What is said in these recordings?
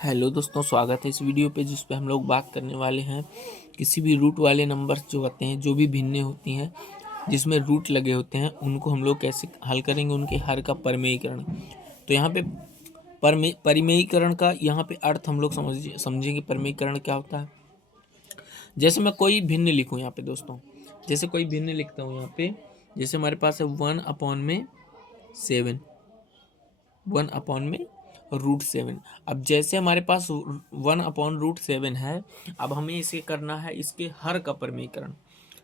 Hello दोस्तों, स्वागत है इस वीडियो पे जिस पे हम लोग बात करने वाले हैं किसी भी रूट वाले नंबर्स जो होते हैं, जो भी भिन्नें होती हैं जिसमें रूट लगे होते हैं, उनको हम लोग कैसे हल करेंगे, उनके हर का परिमेयीकरण। तो यहाँ पे परिमेयीकरण का यहाँ पे अर्थ हम लोग समझेंगे। परिमेयीकरण क्या होता है। जैसे मैं कोई भिन्न लिखूँ यहाँ पे दोस्तों, जैसे कोई भिन्न लिखता हूँ यहाँ पे, जैसे हमारे पास है 1/7, 1/√7। अब जैसे हमारे पास 1/√7 है, अब हमें इसे करना है इसके हर का परिमेयीकरण।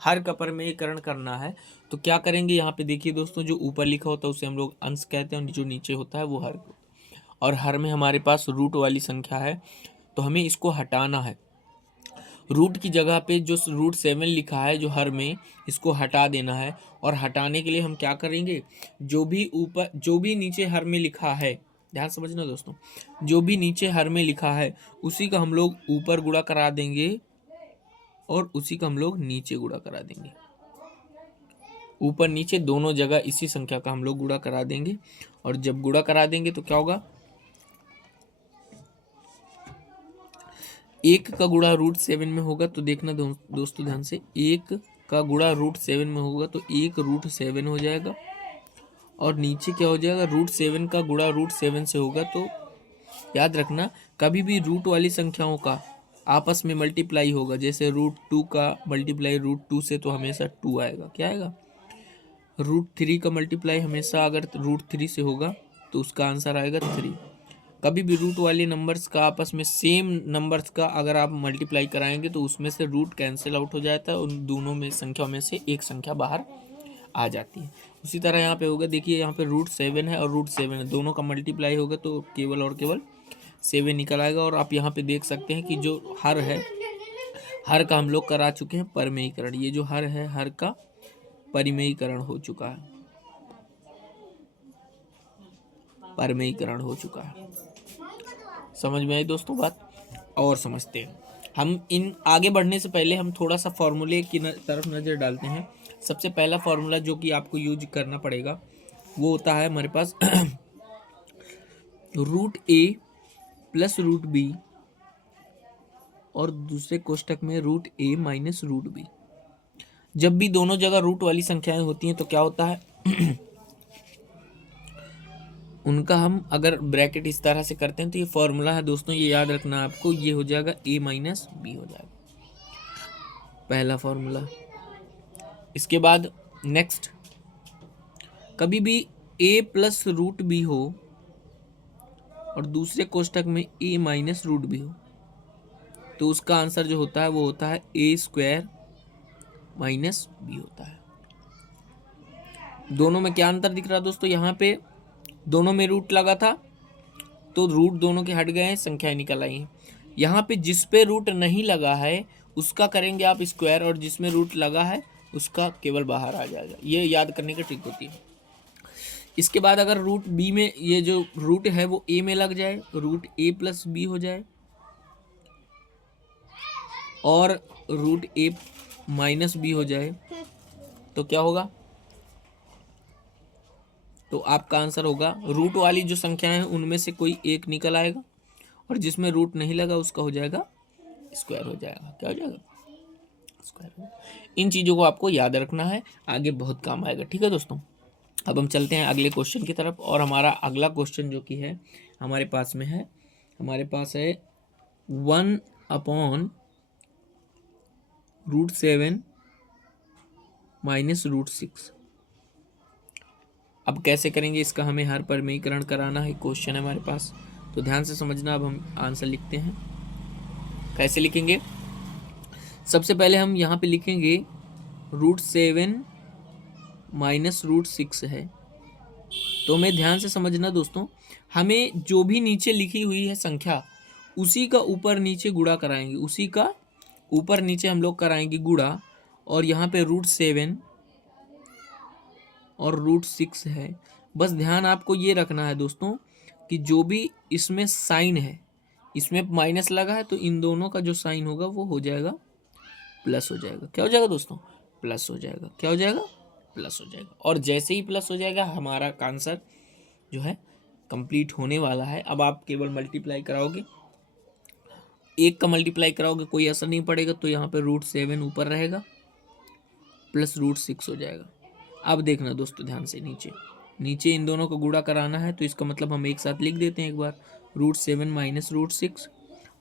हर का परिमेयीकरण करना है तो क्या करेंगे, यहाँ पे देखिए दोस्तों, जो ऊपर लिखा होता है उसे हम लोग अंश कहते हैं और जो नीचे होता है वो हर। और हर में हमारे पास रूट वाली संख्या है तो हमें इसको हटाना है। रूट की जगह पे जो √7 लिखा है जो हर में, इसको हटा देना है। और हटाने के लिए हम क्या करेंगे, जो भी नीचे हर में लिखा है, ध्यान समझना दोस्तों, जो भी नीचे हर में लिखा है उसी का हम लोग ऊपर गुणा करा देंगे और उसी का हम लोग नीचे गुणा करा देंगे। ऊपर नीचे दोनों जगह इसी संख्या का हम लोग गुणा करा देंगे। और जब गुणा करा देंगे तो क्या होगा, 1 का गुणा √7 में होगा तो देखना दोस्तों ध्यान से, 1 का गुणा √7 में होगा तो 1√7 हो जाएगा। और नीचे क्या हो जाएगा, √7 का गुणा √7 से होगा। तो याद रखना, कभी भी रूट वाली संख्याओं का आपस में मल्टीप्लाई होगा, जैसे √2 का मल्टीप्लाई √2 से तो हमेशा 2 आएगा। क्या आएगा, √3 का मल्टीप्लाई हमेशा अगर √3 से होगा तो उसका आंसर आएगा 3। कभी भी रूट वाले नंबर्स का आपस में सेम नंबर्स का अगर आप मल्टीप्लाई कराएंगे तो उसमें से रूट कैंसिल आउट हो जाता है, उन दोनों में संख्याओं में से एक संख्या बाहर आ जाती है। उसी तरह यहाँ पे होगा, देखिए यहाँ पे √7 है और √7 है, दोनों का मल्टीप्लाई होगा तो केवल और केवल 7 निकल आएगा। और आप यहाँ पे देख सकते हैं कि जो हर है, हर का हम लोग करा चुके हैं परिमेयीकरण। ये जो हर है, हर का परिमेयीकरण हो चुका है, परिमेयीकरण हो चुका है। समझ में आई दोस्तों बात। और समझते हैं हम। इन आगे बढ़ने से पहले हम थोड़ा सा फॉर्मूले की तरफ नज़र डालते हैं। सबसे पहला फॉर्मूला जो कि आपको यूज करना पड़ेगा वो होता है हमारे पास √a + √b और दूसरे कोष्टक में √a - √b। जब भी दोनों जगह रूट वाली संख्याएं होती हैं तो क्या होता है उनका हम अगर ब्रैकेट इस तरह से करते हैं तो ये फॉर्मूला है दोस्तों, ये याद रखना आपको, ये हो जाएगा a - b हो जाएगा, पहला फॉर्मूला। इसके बाद नेक्स्ट, कभी भी a + √b हो और दूसरे कोष्टक में a - √b हो तो उसका आंसर जो होता है वो होता है a² - b होता है। दोनों में क्या अंतर दिख रहा है दोस्तों, यहाँ पे दोनों में रूट लगा था तो रूट दोनों के हट गए हैं, संख्याएं निकल आई हैं। यहाँ पे जिस पे रूट नहीं लगा है उसका करेंगे आप स्क्वायर, और जिसमें रूट लगा है उसका केवल बाहर आ जाएगा। ये याद करने की ट्रिक होती है। इसके बाद अगर रूट बी में, ये जो रूट है वो ए में लग जाए, √a + b हो जाए, और √a - b हो जाए तो क्या होगा, तो आपका आंसर होगा, रूट वाली जो संख्याएं हैं उनमें से कोई एक निकल आएगा और जिसमें रूट नहीं लगा उसका हो जाएगा स्क्वायर हो जाएगा। क्या हो जाएगा, स्क्वायर। इन चीज़ों को आपको याद रखना है, आगे बहुत काम आएगा। ठीक है दोस्तों, अब हम चलते हैं अगले क्वेश्चन की तरफ। और हमारा अगला क्वेश्चन जो कि है हमारे पास में है, हमारे पास है 1/√7 - √6। अब कैसे करेंगे इसका, हमें हर परिमेयीकरण कराना है, क्वेश्चन है हमारे पास, तो ध्यान से समझना। अब हम आंसर लिखते हैं। कैसे लिखेंगे, सबसे पहले हम यहाँ पे लिखेंगे √7 - √6 है। तो हमें ध्यान से समझना दोस्तों, हमें जो भी नीचे लिखी हुई है संख्या उसी का ऊपर नीचे गुणा कराएंगे, उसी का ऊपर नीचे हम लोग कराएंगे गुणा। और यहाँ पे √7 और √6 है। बस ध्यान आपको ये रखना है दोस्तों कि जो भी इसमें साइन है, इसमें माइनस लगा है तो इन दोनों का जो साइन होगा वो हो जाएगा प्लस हो जाएगा। क्या हो जाएगा दोस्तों, प्लस हो जाएगा। क्या हो जाएगा, प्लस हो जाएगा। और जैसे ही प्लस हो जाएगा हमारा आंसर जो है कंप्लीट होने वाला है। अब आप केवल मल्टीप्लाई कराओगे एक का मल्टीप्लाई कराओगे कोई असर नहीं पड़ेगा, तो यहाँ पे √7 ऊपर रहेगा प्लस √6 हो जाएगा। अब देखना दोस्तों ध्यान से, नीचे नीचे इन दोनों को गुणा कराना है, तो इसका मतलब हम एक साथ लिख देते हैं एक बार, √7 माइनस √6,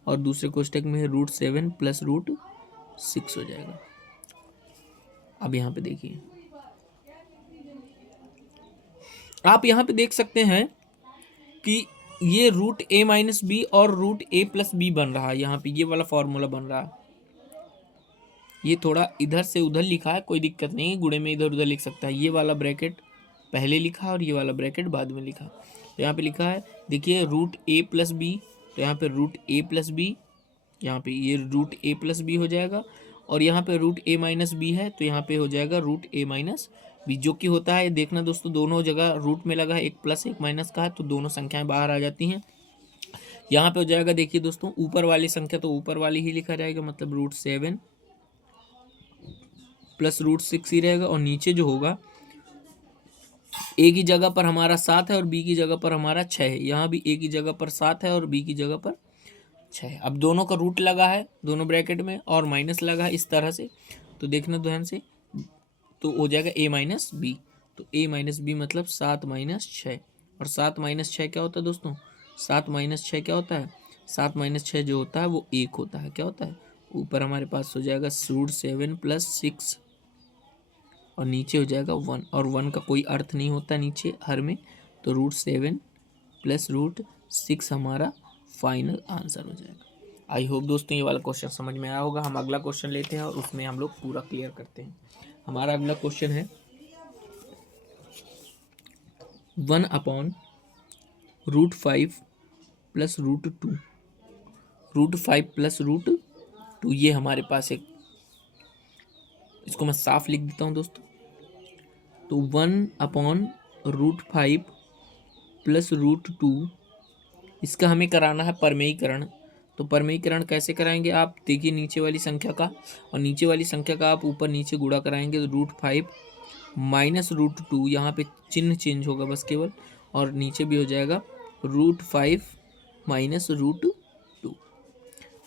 और दूसरे कोष्टक में है √7 प्लस √6 हो जाएगा। अब यहाँ पे देखिए, आप यहाँ पे देख सकते हैं कि ये √a माइनस बी और √a प्लस बी बन रहा है। यहाँ पे ये वाला फॉर्मूला बन रहा है। ये थोड़ा इधर से उधर लिखा है, कोई दिक्कत नहीं है, गुणे में इधर उधर लिख सकता है। ये वाला ब्रैकेट पहले लिखा और ये वाला ब्रैकेट बाद में लिखा। तो यहाँ पे लिखा है देखिए √a प्लस बी, तो यहाँ पे √a प्लस बी, यहाँ पे ये √a प्लस बी हो जाएगा, और यहाँ पे √a माइनस बी है, तो यहाँ पे हो जाएगा √a माइनस बी, जो कि होता है, देखना दोस्तों दोनों जगह रूट में लगा है, एक प्लस एक माइनस का है, तो दोनों संख्याएं बाहर आ जाती हैं। यहाँ पे हो जाएगा देखिए दोस्तों, ऊपर वाली संख्या तो ऊपर वाली ही लिखा जाएगा, मतलब √7 प्लस √6 ही रहेगा, और नीचे जो होगा ए की जगह पर हमारा 7 है और बी की जगह पर हमारा 6 है। यहाँ भी ए की जगह पर 7 है और बी की जगह पर 6 है। अब दोनों का रूट लगा है दोनों ब्रैकेट में और माइनस लगा है इस तरह से, तो देखना ध्यान से, तो हो जाएगा a माइनस बी। तो a माइनस बी मतलब 7 माइनस 6, और 7 माइनस 6 क्या होता है दोस्तों, 7 माइनस 6 क्या होता है, 7 माइनस 6 जो होता है वो 1 होता है। क्या होता है, ऊपर हमारे पास हो जाएगा √7 प्लस 6, और नीचे हो जाएगा 1, और 1 का कोई अर्थ नहीं होता नीचे हर में, तो √7 प्लस √6 हमारा फाइनल आंसर हो जाएगा। आई होप दोस्तों ये वाला क्वेश्चन समझ में आया होगा। हम अगला क्वेश्चन लेते हैं और उसमें हम लोग पूरा क्लियर करते हैं। हमारा अगला क्वेश्चन है 1/√5 प्लस √2, √5 प्लस √2, ये हमारे पास एक, इसको मैं साफ लिख देता हूँ दोस्तों। तो 1/√5 प्लस √2, इसका हमें कराना है परमेयीकरण। तो परमेयीकरण कैसे कराएंगे, आप देखिए नीचे वाली संख्या का और नीचे वाली संख्या का आप ऊपर नीचे गुणा कराएंगे, तो √5 माइनस √2, यहाँ पे चिन्ह चेंज होगा बस केवल, और नीचे भी हो जाएगा √5 माइनस √2।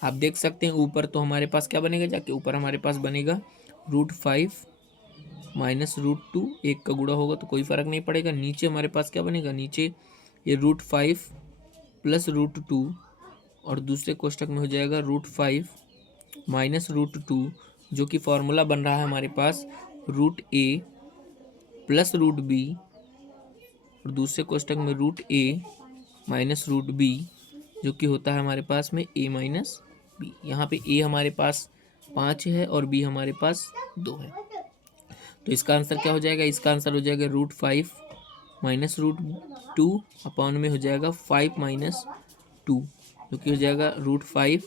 आप देख सकते हैं ऊपर तो हमारे पास क्या बनेगा, जाके ऊपर हमारे पास बनेगा √5 माइनस √2, एक का गुणा होगा तो कोई फर्क नहीं पड़ेगा। नीचे हमारे पास क्या बनेगा, नीचे ये √5 प्लस √2, और दूसरे कोष्टक में हो जाएगा √5 माइनस √2, जो कि फॉर्मूला बन रहा है हमारे पास √a प्लस √b, और दूसरे कोष्टक में √a माइनस √b, जो कि होता है हमारे पास में a माइनस b। यहाँ पे a हमारे पास 5 है और b हमारे पास 2 है, तो इसका आंसर क्या हो जाएगा, इसका आंसर हो जाएगा √5 माइनस √2 अपॉन में हो जाएगा 5 माइनस 2, जो कि हो जाएगा √5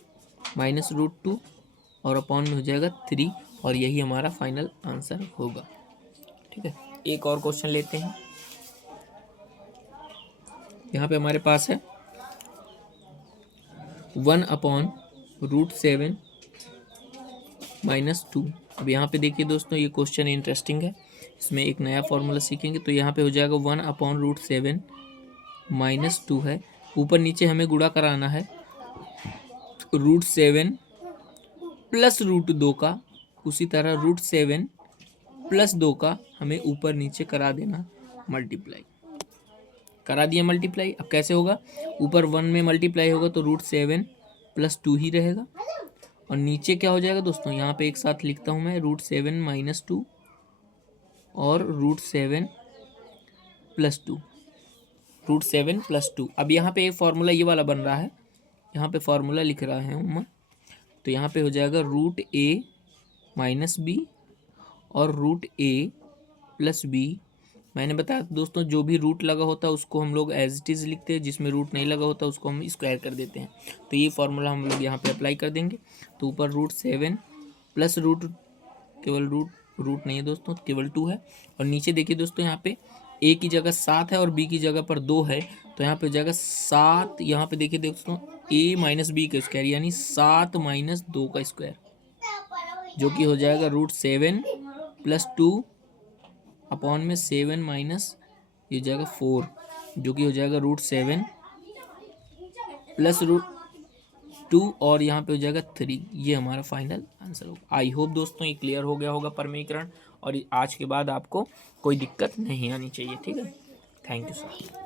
माइनस √2 और अपॉन में हो जाएगा 3, और यही हमारा फाइनल आंसर होगा। ठीक है, एक और क्वेश्चन लेते हैं। यहाँ पे हमारे पास है 1/√7 माइनस 2। अब यहाँ पे देखिए दोस्तों, ये क्वेश्चन इंटरेस्टिंग है, इसमें एक नया फॉर्मूला सीखेंगे। तो यहाँ पे हो जाएगा 1/√7 माइनस 2 है, ऊपर नीचे हमें गुणा कराना है √7 प्लस √2 का, उसी तरह √7 प्लस 2 का हमें ऊपर नीचे करा देना मल्टीप्लाई। करा दिया मल्टीप्लाई। अब कैसे होगा, ऊपर 1 में मल्टीप्लाई होगा तो √7 प्लस 2 ही रहेगा, और नीचे क्या हो जाएगा दोस्तों, यहाँ पे एक साथ लिखता हूँ मैं, √7 माइनस 2 और √7 प्लस 2, √7 प्लस 2। अब यहाँ पे एक फॉर्मूला ये वाला बन रहा है, यहाँ पे फॉर्मूला लिख रहा है मैं, तो यहाँ पे हो जाएगा √a माइनस बी और √a प्लस बी। मैंने बताया दोस्तों, जो भी रूट लगा होता है उसको हम लोग एज इट इज़ लिखते हैं, जिसमें रूट नहीं लगा होता उसको हम स्क्वायर कर देते हैं। तो ये फॉर्मूला हम लोग यहाँ पे अप्लाई कर देंगे। तो ऊपर √7 प्लस केवल रूट नहीं है दोस्तों, केवल 2 है, और नीचे देखिए दोस्तों, यहाँ पे a की जगह 7 है और b की जगह पर 2 है, तो यहाँ पे हो जाएगा 7, यहाँ पे देखिए दोस्तों a माइनस बी का स्क्वायर, यानी 7 माइनस 2 का स्क्वायर, जो कि हो जाएगा √7 प्लस 2 अपॉन में 7 माइनस ये हो जाएगा 4, जो कि हो जाएगा √7 प्लस 2 और यहाँ पे हो जाएगा 3। ये हमारा फाइनल आंसर होगा। आई होप दोस्तों ये क्लियर हो गया होगा परमीकरण, और आज के बाद आपको कोई दिक्कत नहीं आनी चाहिए। ठीक है, थैंक यू सर।